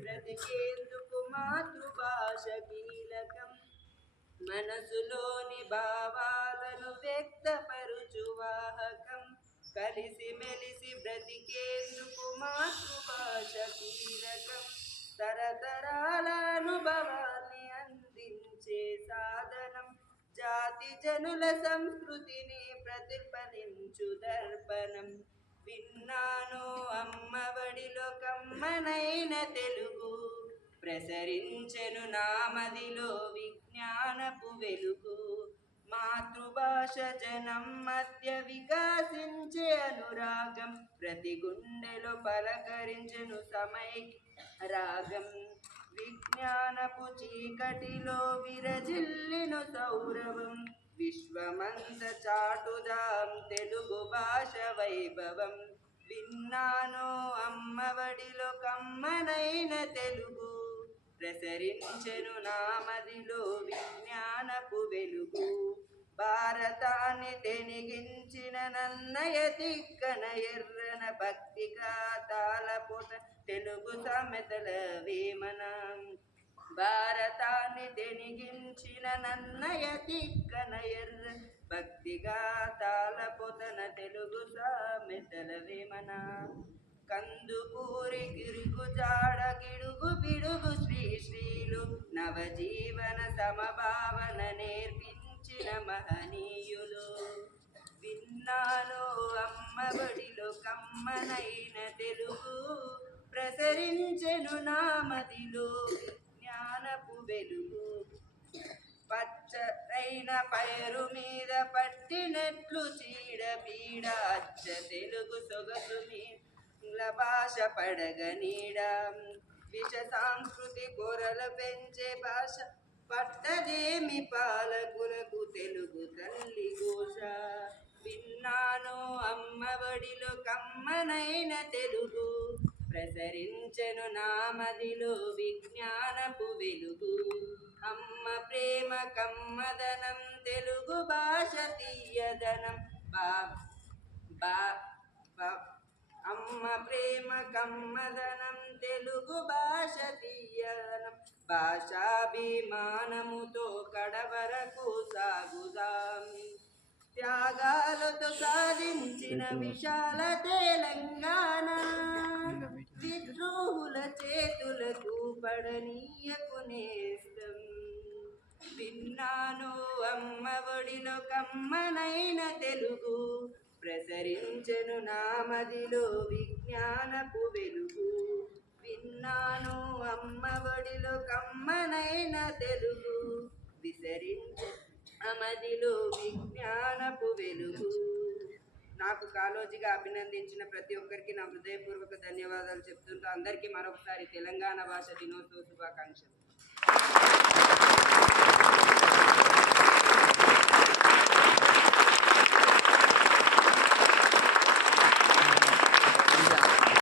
బ్రతికేందుకు మాతృభాష కీలకం. మనసులోని భావాలను వ్యక్తపరుచు వాహకం. కలిసి మెలిసి బ్రతికేందుకు మాతృభాష కీలకం. తరతరాల అనుభవాన్ని అందించే సాధనం. జాతి జనుల సంస్కృతిని ప్రతిఫలించు దర్పణం. విన్నాను అమ్మఒడిలో కమ్మనైన తెలుగు ప్రసరించెను నామదిలో విజ్ఞానపు వెలుగు. మాతృభాష జనం మధ్య వికాసించే అనురాగం. ప్రతి గుండెలో పలకరించెను సమయ రాగం. విజ్ఞానపు చీకటిలో విరజిల్లిను సౌరవం విశ్వమంత చాటుదాం తెలుగు భాష వైభవం. విన్నాను అమ్మవడిలో కమ్మనైన తెలుగు ప్రసరించెను నామదిలో విజ్ఞానపు వెలుగు. భారతాన్ని తెనిగించిన నన్నయ తిక్కన ఎర్రన భక్తిగా తాళపుట తెలుగు సామెతల వేమనం. భారతాన్ని తెనిగించిన నన్నయ తిక్కన ఎర్ర భక్తిగా తాళపుతన తెలుగు సామెతల వేమన. కందుకూరి గిరుగు జాడ గిడుగు బిడు నవజీవన సమభావన నేర్పించిన మహనీయులు. విన్నాను అమ్మబడిలో కమ్మనైన తెలుగు ప్రసరించెను నామదిలో జ్ఞానపు వెలుగు. పచ్చరైన పైరు మీద పట్టినట్లు చీడ పీడ అచ్చ తెలుగు సొగసు మీద భాష పడగ నీడ. విష సాంస్కృతి కొరలు పెంచే భాష. పట్టదేమి పాలకులకు తెలుగు తల్లి ఘోష. విన్నాను అమ్మ ఒడిలో కమ్మనైన తెలుగు. ప్రసరించెను నామదిలో విజ్ఞానపు వెలుగు. అమ్మ ప్రేమ కమ్మదనం తెలుగు భాష తీయదనం బా బా అమ్మ ప్రేమ కమ్మదనం భాషాభిమానముతో కడవరకు సాగుదాం. త్యాగాలతో సాధించిన విశాల తెలంగాణ. విద్రోహుల చేతులకు పడనీయకు నేస్తం. విన్నాను అమ్మ ఒడిలో కమ్మనైన తెలుగు. ప్రసరించెను నామదిలో విజ్ఞానపు వెలుగు. విన్నాను అమ్మ ఒడిలో కమ్మనైన తెలుగు. విసరించు అమదిలో విజ్ఞానపు వెలుగు. నాకు కాలోజీగా అభినందించిన ప్రతి ఒక్కరికి నా హృదయపూర్వక ధన్యవాదాలు చెప్తుంటూ అందరికీ మరొకసారి తెలంగాణ భాష దినోత్సవ శుభాకాంక్షలు.